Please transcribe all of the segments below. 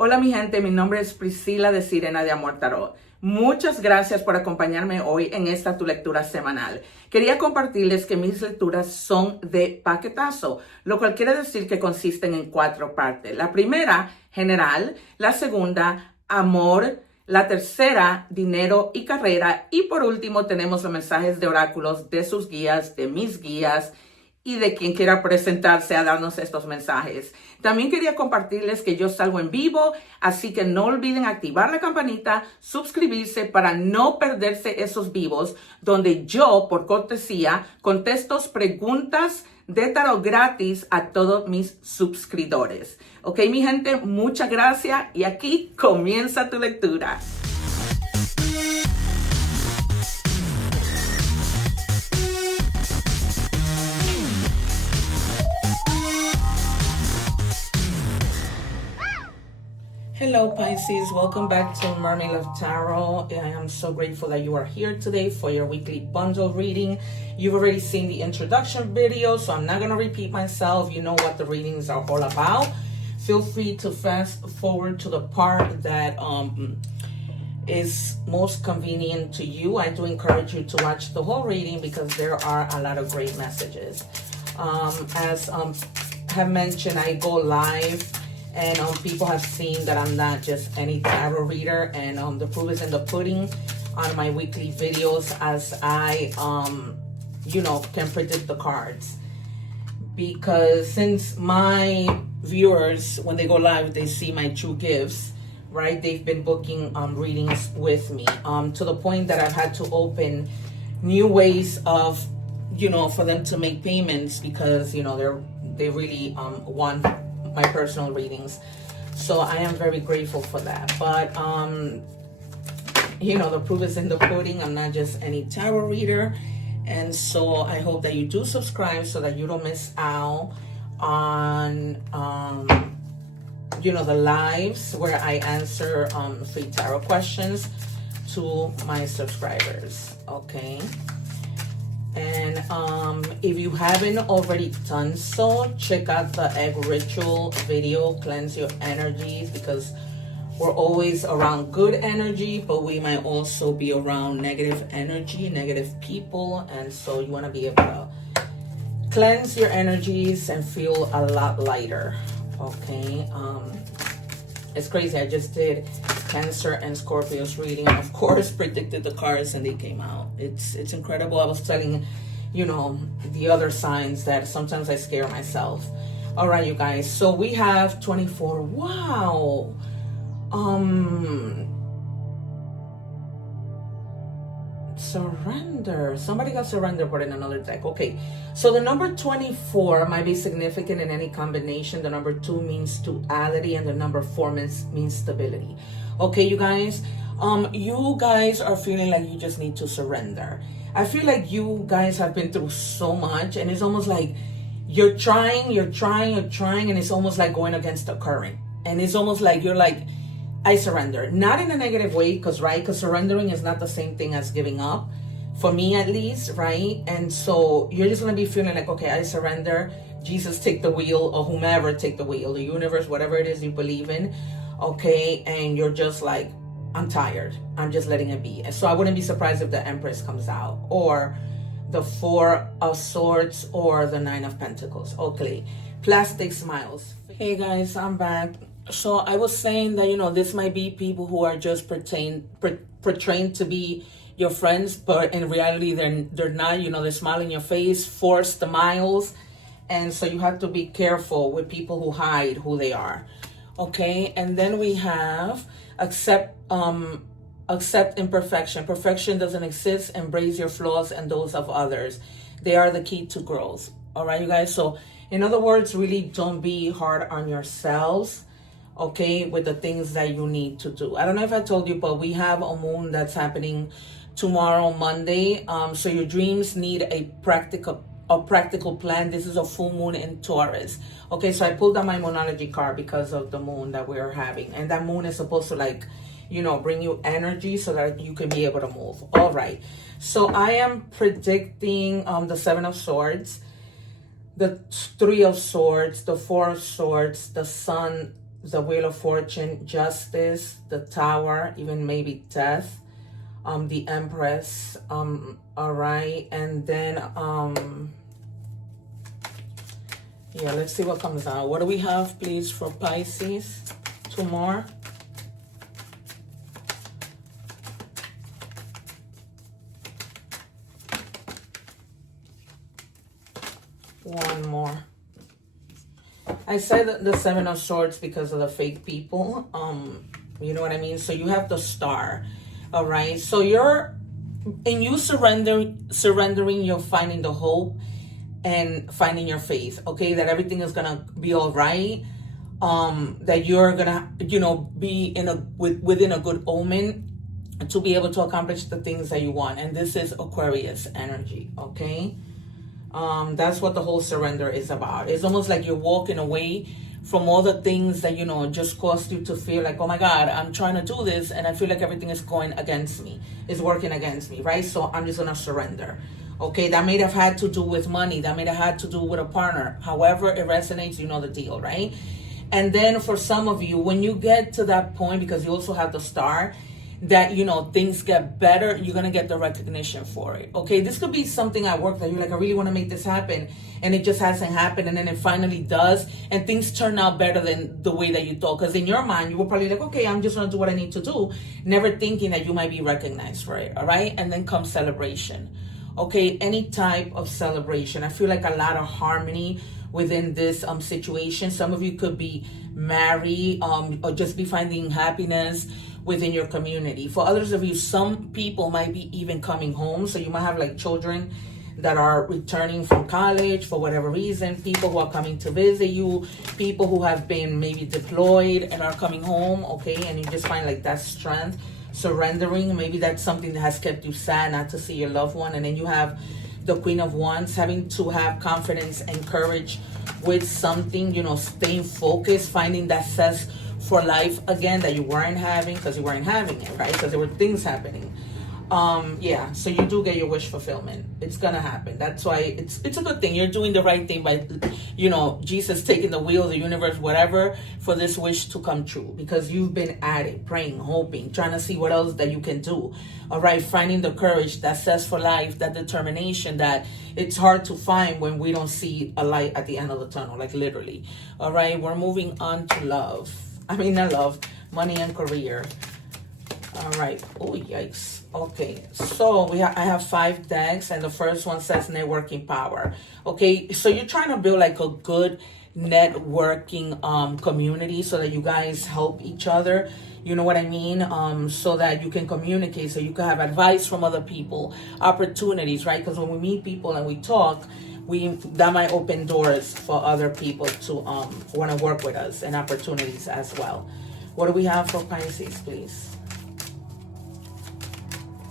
Hola mi gente, mi nombre es Priscila de Sirena de Amor Tarot. Muchas gracias por acompañarme hoy en esta tu lectura semanal. Quería compartirles que mis lecturas son de paquetazo, lo cual quiere decir que consisten en 4 partes. La primera, general; la segunda, amor; la tercera, dinero y carrera; y por último tenemos los mensajes de oráculos de sus guías, de mis guías y de quien quiera presentarse a darnos estos mensajes. También quería compartirles que yo salgo en vivo, así que no olviden activar la campanita, suscribirse para no perderse esos vivos, donde yo, por cortesía, contesto preguntas de tarot gratis a todos mis suscriptores. Ok, mi gente, muchas gracias y aquí comienza tu lectura. Hello Pisces, welcome back to Mermaid of Tarot. I am so grateful that you are here today for your weekly bundle reading. You've already seen the introduction video, so I'm not going to repeat myself. You know what the readings are all about. Feel free to fast forward to the part that is most convenient to you. I do encourage you to watch the whole reading because there are a lot of great messages. As I have mentioned, I go live. And people have seen that I'm not just any tarot reader, and the proof is in the pudding on my weekly videos as I, can predict the cards. Because since my viewers, when they go live, they see my true gifts, right? They've been booking readings with me to the point that I've had to open new ways of, for them to make payments because, they really want my personal readings. So I am very grateful for that. But the proof is in the pudding. I'm not just any tarot reader. And so I hope that you do subscribe so that you don't miss out on the lives where I answer free tarot questions to my subscribers. Okay. And if you haven't already done so, check out the egg ritual video, cleanse your energies, because we're always around good energy, but we might also be around negative energy, negative people. And so you want to be able to cleanse your energies and feel a lot lighter. Okay. It's crazy. I just did Cancer and Scorpio's reading, and of course predicted the cards and they came out. It's incredible. I was telling the other signs that sometimes I scare myself. All right, you guys, so we have 24. Wow. Surrender. Somebody got surrender but in another deck. Okay, so the number 24 might be significant in any combination. The number 2 means duality, and the number 4 means stability. Okay, you guys are feeling like you just need to surrender. I feel like you guys have been through so much, and it's almost like you're trying, and it's almost like going against the current. And it's almost like you're like, I surrender. Not in a negative way, because surrendering is not the same thing as giving up, for me at least, right? And so you're just going to be feeling like, okay, I surrender. Jesus, take the wheel, or whomever take the wheel, the universe, whatever it is you believe in, okay? And you're just like, I'm tired. I'm just letting it be. And so I wouldn't be surprised if the Empress comes out, or the 4 of Swords, or the 9 of Pentacles. Okay, plastic smiles. Hey guys, I'm back. So I was saying that, this might be people who are just portraying to be your friends, but in reality, they're not. They smile in your face, forced smiles. And so you have to be careful with people who hide who they are. Okay, and then we have accept imperfection. Perfection doesn't exist. Embrace your flaws and those of others. They are the key to growth. All right, you guys. So in other words, really don't be hard on yourselves, okay, with the things that you need to do. I don't know if I told you, but we have a moon that's happening tomorrow, Monday. So your dreams need a practical plan. This is a full moon in Taurus. Okay, so I pulled out my Moonology card because of the moon that we're having. And that moon is supposed to bring you energy so that you can be able to move. All right. So I am predicting the 7 of Swords, the 3 of Swords, the 4 of Swords, the Sun, the Wheel of Fortune, Justice, the Tower, even maybe Death, the Empress, all right, and then, yeah, let's see what comes out. What do we have, please, for Pisces? 2 more. One more. I said the Seven of Swords because of the fake people. You know what I mean? So you have the Star. All right. So surrendering, you're finding the hope and finding your faith. Okay, that everything is gonna be all right. That you're gonna, be within a good omen to be able to accomplish the things that you want. And this is Aquarius energy. Okay. That's what the whole surrender is about. It's almost like you're walking away from all the things that, just caused you to feel like, oh my God, I'm trying to do this and I feel like everything is going against me, is working against me, right? So I'm just going to surrender. Okay, that may have had to do with money. That may have had to do with a partner. However it resonates, you know the deal, right? And then for some of you, when you get to that point, because you also have the Star, that things get better, you're gonna get the recognition for it. Okay, this could be something at work that you're like, I really want to make this happen, and it just hasn't happened, and then it finally does, and things turn out better than the way that you thought. Because in your mind, you were probably like, okay, I'm just gonna do what I need to do, never thinking that you might be recognized for it. All right, and then comes celebration. Okay, any type of celebration. I feel like a lot of harmony within this situation. Some of you could be married, or just be finding happiness within your community. For others of you, some people might be even coming home. So you might have like children that are returning from college for whatever reason, people who are coming to visit you, people who have been maybe deployed and are coming home. Okay, and you just find like that strength, surrendering. Maybe that's something that has kept you sad not to see your loved one. And then you have the Queen of Wands, having to have confidence and courage with something, staying focused, finding that sense for life again that you weren't having, because you weren't having it, right? Because there were things happening. Yeah, so you do get your wish fulfillment. It's gonna happen. That's why it's a good thing. You're doing the right thing by, Jesus taking the wheel, the universe, whatever, for this wish to come true, because you've been at it, praying, hoping, trying to see what else that you can do. All right, finding the courage, that says for life, that determination that it's hard to find when we don't see a light at the end of the tunnel, like literally. All right, we're moving on to love. Not love, money and career. All right. Oh, yikes. Okay. So I have 5 decks, and the first one says networking power. Okay. So you're trying to build like a good networking community so that you guys help each other. You know what I mean? So that you can communicate, so you can have advice from other people, opportunities, right? Because when we meet people and we talk, that might open doors for other people to want to work with us, and opportunities as well. What do we have for Pisces, please?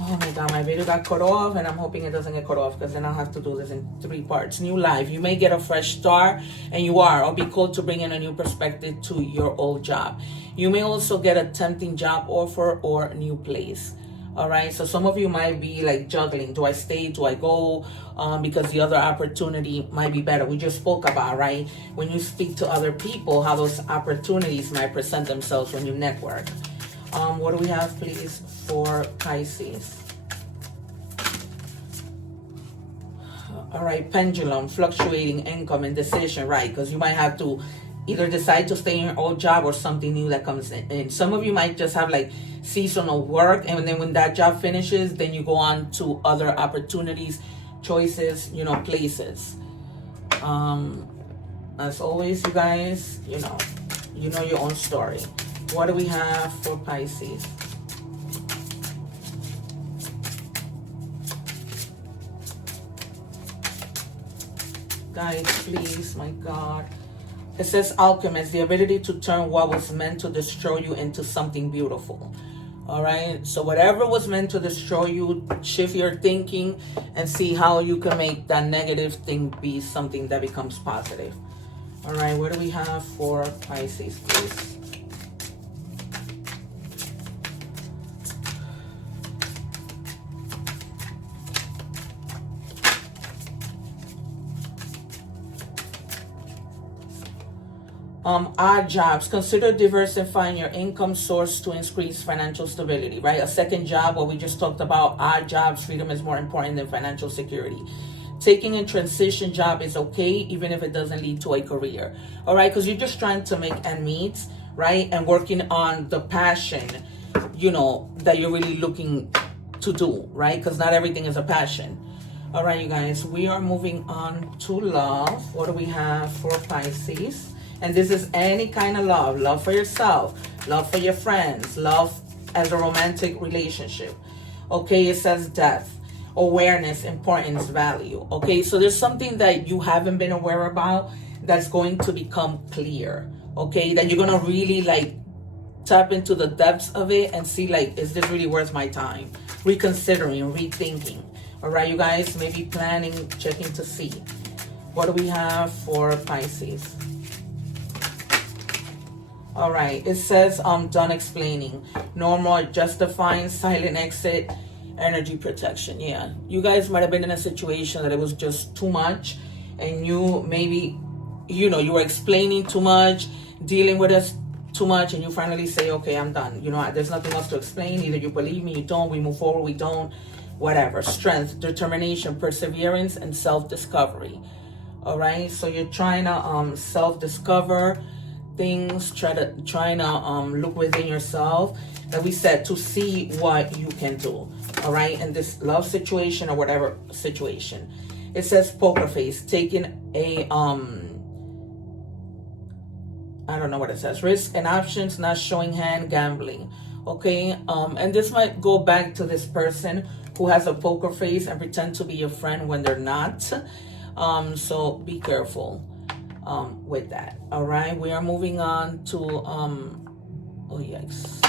Oh my God, my video got cut off, and I'm hoping it doesn't get cut off, because then I'll have to do this in 3 parts. New life. You may get a fresh start, and or be called to bring in a new perspective to your old job. You may also get a tempting job offer or a new place. All right, so some of you might be like juggling. Do I stay? Do I go? Because the other opportunity might be better. We just spoke about, right? When you speak to other people, how those opportunities might present themselves when you network. What do we have, please, for Pisces? All right, pendulum, fluctuating income and decision, right? Because you might have to either decide to stay in your old job or something new that comes in. Some of you might just have like seasonal work, and then when that job finishes, then you go on to other opportunities, choices, places. As always, you guys, you know your own story. What do we have for Pisces? Guys, please, my God. It says alchemist, the ability to turn what was meant to destroy you into something beautiful. All right. So whatever was meant to destroy you, shift your thinking and see how you can make that negative thing be something that becomes positive. All right. What do we have for Pisces, please? Odd jobs. Consider diversifying your income source to increase financial stability, right? A second job, what we just talked about, odd jobs, freedom is more important than financial security. Taking a transition job is okay, even if it doesn't lead to a career, all right? Because you're just trying to make ends meet, right? And working on the passion, you know, that you're really looking to do, right? Because not everything is a passion. All right, you guys, we are moving on to love. What do we have for Pisces? And this is any kind of love. Love for yourself, love for your friends, love as a romantic relationship. Okay, it says death, awareness, importance, value. Okay, so there's something that you haven't been aware about that's going to become clear. Okay, that you're going to really like tap into the depths of it and see like, is this really worth my time? Reconsidering, rethinking. All right, you guys, maybe planning, checking to see. What do we have for Pisces? All right, it says done explaining. Normal, justifying, silent exit, energy protection. Yeah, you guys might have been in a situation that it was just too much, and you maybe, you know, you were explaining too much, dealing with us too much, and you finally say, okay, I'm done. You know, there's nothing else to explain. Either you believe me, you don't, we move forward, we don't, whatever. Strength, determination, perseverance, and self-discovery. All right, so you're trying to self-discover things, trying to look within yourself, that we said, to see what you can do. All right, in this love situation or whatever situation. It says poker face, taking a I don't know what it says, risk and options, not showing hand, gambling. Okay, and this might go back to this person who has a poker face and pretend to be your friend when they're not. So be careful with that. All right, we are moving on to oh yikes,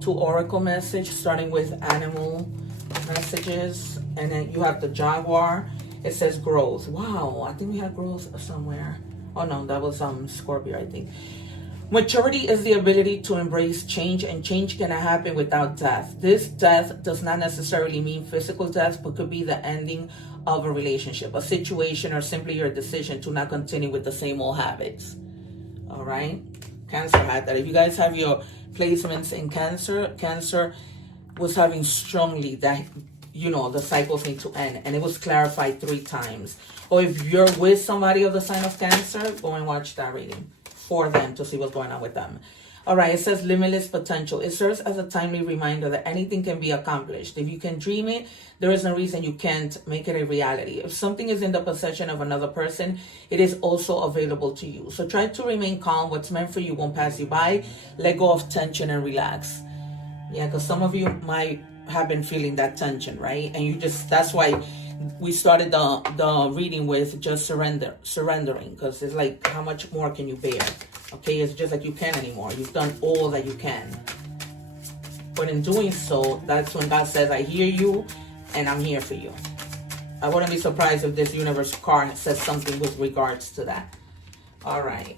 to oracle message, starting with animal messages, and then you have the jaguar. It says growth. Wow, I think we had growth somewhere. Oh no, that was Scorpio, I think. Maturity is the ability to embrace change, and change cannot happen without death. This death does not necessarily mean physical death, but could be the ending of a relationship, a situation, or simply your decision to not continue with the same old habits. All right, Cancer had that. If you guys have your placements in Cancer, Cancer was having strongly that, you know, the cycles need to end, and it was clarified 3 times. Or if you're with somebody of the sign of Cancer, go and watch that reading for them to see what's going on with them. All right, it says limitless potential. It serves as a timely reminder that anything can be accomplished. If you can dream it, there is no reason you can't make it a reality. If something is in the possession of another person, it is also available to you. So try to remain calm. What's meant for you won't pass you by. Let go of tension and relax. Yeah, because some of you might have been feeling that tension, right? And you just, that's why we started the reading with just surrendering, because it's like, how much more can you bear? Okay, it's just like you can't anymore. You've done all that you can. But in doing so, that's when God says, I hear you and I'm here for you. I wouldn't be surprised if this universe card says something with regards to that. All right.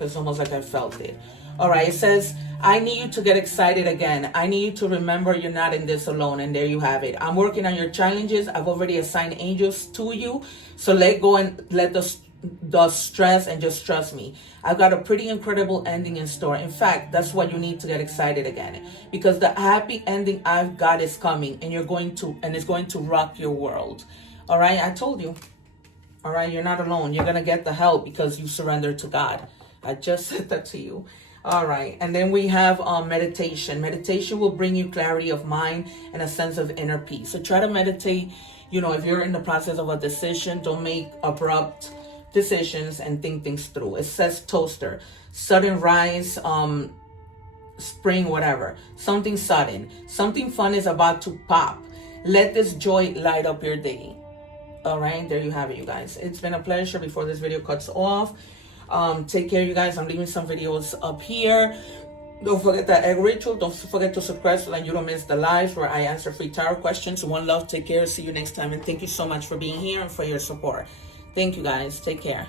It's almost like I felt it. All right, it says, I need you to get excited again. I need you to remember you're not in this alone. And there you have it. I'm working on your challenges. I've already assigned angels to you. So let go and let the stress and just trust me. I've got a pretty incredible ending in store. In fact, that's what you need to get excited again. Because the happy ending I've got is coming, and it's going to rock your world. All right, I told you. All right, you're not alone. You're going to get the help because you surrender to God. I just said that to you. All right, and then we have meditation. Meditation will bring you clarity of mind and a sense of inner peace. So try to meditate. You know, if you're in the process of a decision, don't make abrupt decisions and think things through. It says toaster, sudden rise, spring, whatever. Something sudden, something fun is about to pop. Let this joy light up your day. All right, there you have it, you guys. It's been a pleasure. Before this video cuts off, take care, you guys. I'm leaving some videos up here. Don't forget that egg ritual. Don't forget to subscribe so that you don't miss the lives where I answer free tarot questions. One love. Take care. See you next time. And thank you so much for being here and for your support. Thank you, guys. Take care.